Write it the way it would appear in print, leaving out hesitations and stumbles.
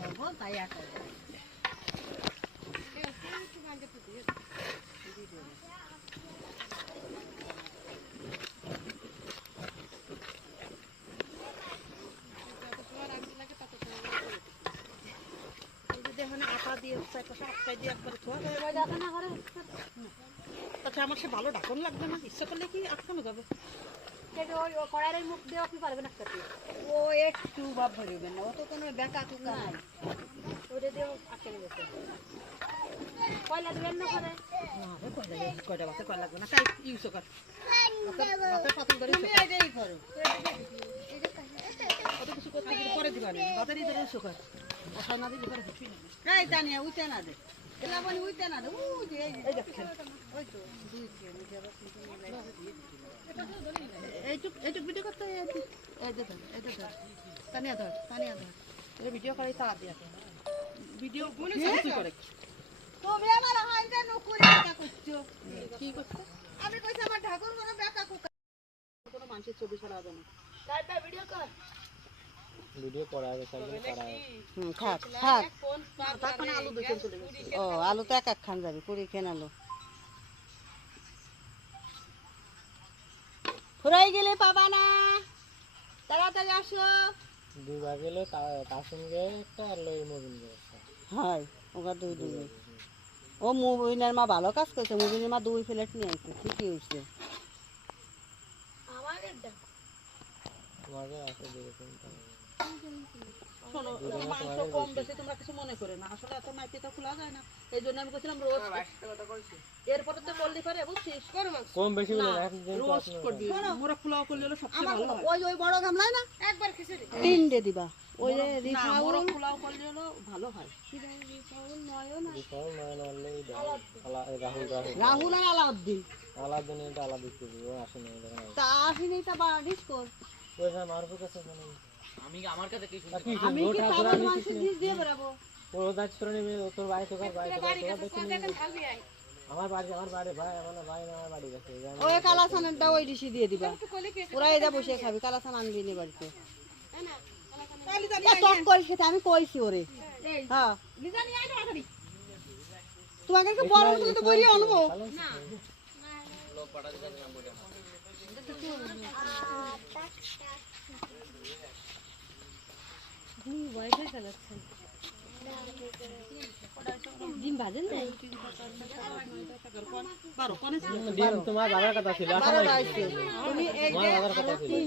সহজ তাই একটা আটা দিয়ে আটকাই দিয়ে একবার আচ্ছা আমার সে ভালো ঢাকন লাগবে না ইচ্ছা করলে কি আটকানো যাবে কড়াইয়ের মুখ দেওয়া কি পারবেন একটা ও একটু ভাব ভরিবে না ও তো কোনো বেকা কুকা নাই ওটা দিয়েও আটকে গেছে কয়লা দিবেন না করে কয়টা বাতে কয় লাগবে না তাই ইউজ কর বাতে পাতল করে তুমি এটাই করো কত কিছু করতে গেলে পরে দিবা না বাতেরই ধরে ইউজ কর অসা না দিলে পরে কিছুই না এই জানিয়া উইতে না দে এলা বনি উইতে না দে ও যে এই দেখছেন ওই তো দুই তিন যাবা কিন্তু এইটুক ভিডিও করতে এই যে ধর তানিয়া ধর এটা ভিডিও করে তার দিয়া ভিডিও কোনে সাথে করে তুমি আমার হাইতে নকুরি এটা করছো কি করছো আমি কইছি আমার ঠাকুর কোনো বেকা কুকা কোনো মানুষের ছবি ছাড়া হবে না তাই ভিডিও কর ভিডিও করা আছে সাইকেল করা থাক তখন আলু দুটো চলে গেছে ও আলু তো এক খান যাবে কুড়ি কেন আলু ফুরাই গেলে পাবা না তাড়াতাড়ি আসো দুইবার গেলে তার সঙ্গে একটা আর লই মুভিন একটা হয় ওগা দুই ও মুভিনের মা ভালো কাজ করছে মুভিনের মা 2 প্লেট নিয়ে আইছে ঠিকই হইছে তোমাকে আছে দেখুন শোনো মাংস কম বেশি তোমরা কিছু মনে করে না আসলে এত মাইপিটা খোলা যায় না এই জন্য আমি কইছিলাম রোজ এরপরে তো বললি পারে বুঝছিস কম বেশি বলে একদিন রোজ করবি মোরা খোলাও করলে হলো সবচেয়ে ভালো হয় ওই বড় গামলায় না একবার খিচুড়ি 3 দে দিবা ওই যে রিফাউল মোরা খোলাও করলে হলো ভালো হয় রিফাউল নয় নলে রাহুল আর আলাউদ্দিন এটা আলাদা দিতে ও আসে না দেখেন তা আসেনি তা বাড়িস কর ওই না মারবো কাছে আমি আমার কাছে কি শুনতে আমি কি পাবো মাংস দিয়ে বেরাবো ও দাঁত করে নেবে তোর ভাই তো ভাই আমার বাড়ি ভাই আমার ভাই না বাড়ি গেছে ওই কালাসানটা ওই ডিশি দিয়ে দিবা ওরা এদা বসে খাবি কালাসান আনবি নি বাড়িতে টক করে খেতে আমি কইছি ওরে হ্যাঁ তোমাকে কি বড় মতো তো বইরি আনবো না লোক পাড়া দিতে না বইটা ওয়াইফাই চালাচ্ছেন ডিম ভাজেন নাই ডিম তোমার বাবার কথা ছিল তুমি এক তোমার বাবার কথা ছিল